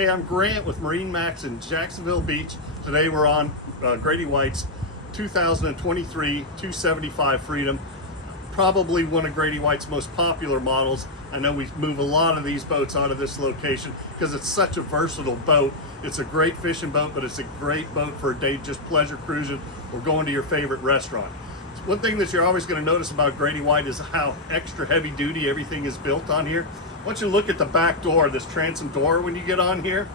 Hey, I'm Grant with MarineMax in Jacksonville Beach. Today we're on Grady-White's 2023 275 Freedom. Probably one of Grady-White's most popular models. I know we move a lot of these boats out of this location because it's such a versatile boat. It's a great fishing boat, but it's a great boat for a day just pleasure cruising or going to your favorite restaurant. One thing that you're always going to notice about Grady-White is how extra heavy duty everything is built on here. Once you look at the back door, this transom door when you get on here,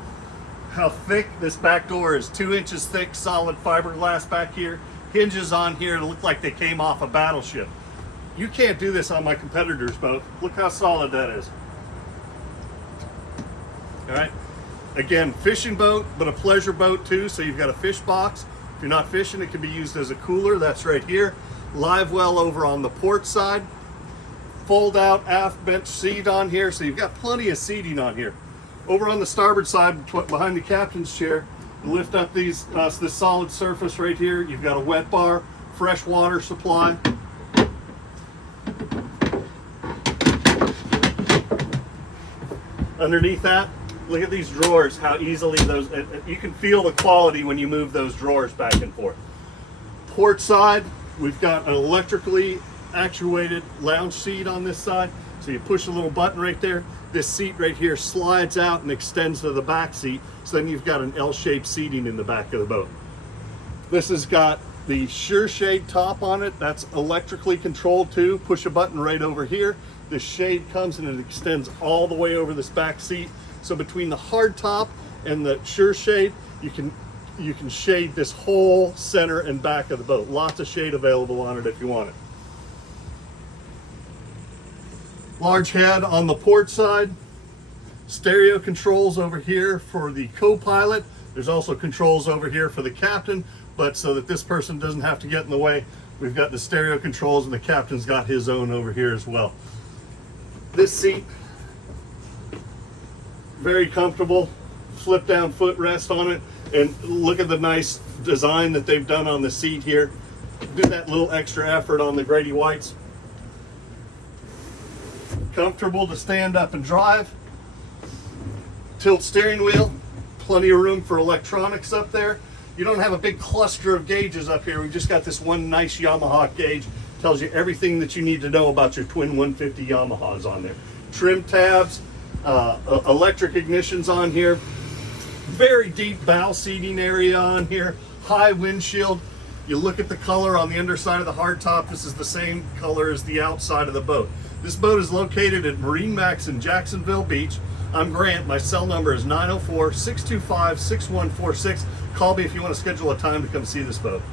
how thick this back door is. 2 inches thick, solid fiberglass back here. Hinges on here to look like they came off a battleship. You can't do this on my competitor's boat. Look how solid that is. All right. Again, fishing boat, but a pleasure boat too. So you've got a fish box. If you're not fishing, it can be used as a cooler. That's right here. Live well over on the port side. Fold out aft bench seat on here. So you've got plenty of seating on here. Over on the starboard side, behind the captain's chair, lift up this solid surface right here. You've got a wet bar, fresh water supply. Underneath that, look at these drawers, how easily those, you can feel the quality when you move those drawers back and forth. Port side, we've got an electrically actuated lounge seat on this side. So you push a little button right there. This seat right here slides out and extends to the back seat. So then you've got an L-shaped seating in the back of the boat. This has got the Sure Shade top on it. That's electrically controlled too. Push a button right over here. The shade comes and it extends all the way over this back seat. So between the hard top and the Sure Shade, you can shade this whole center and back of the boat. Lots of shade available on it if you want it. Large head on the port side. Stereo controls over here for the co-pilot. There's also controls over here for the captain, but so that this person doesn't have to get in the way, we've got the stereo controls and the captain's got his own over here as well. This seat, very comfortable, flip down footrest on it, and look at the nice design that they've done on the seat here. Do that little extra effort on the Grady-Whites. Comfortable to stand up and drive. Tilt steering wheel, plenty of room for electronics up there. You don't have a big cluster of gauges up here. We've just got this one nice Yamaha gauge. Tells you everything that you need to know about your twin 150 Yamahas on there. Trim tabs, electric ignitions on here. Very deep bow seating area on here. High windshield. You look at the color on the underside of the hardtop. This is the same color as the outside of the boat. This boat is located at MarineMax in Jacksonville Beach. I'm Grant. My cell number is 904-625-6146. Call me if you want to schedule a time to come see this boat.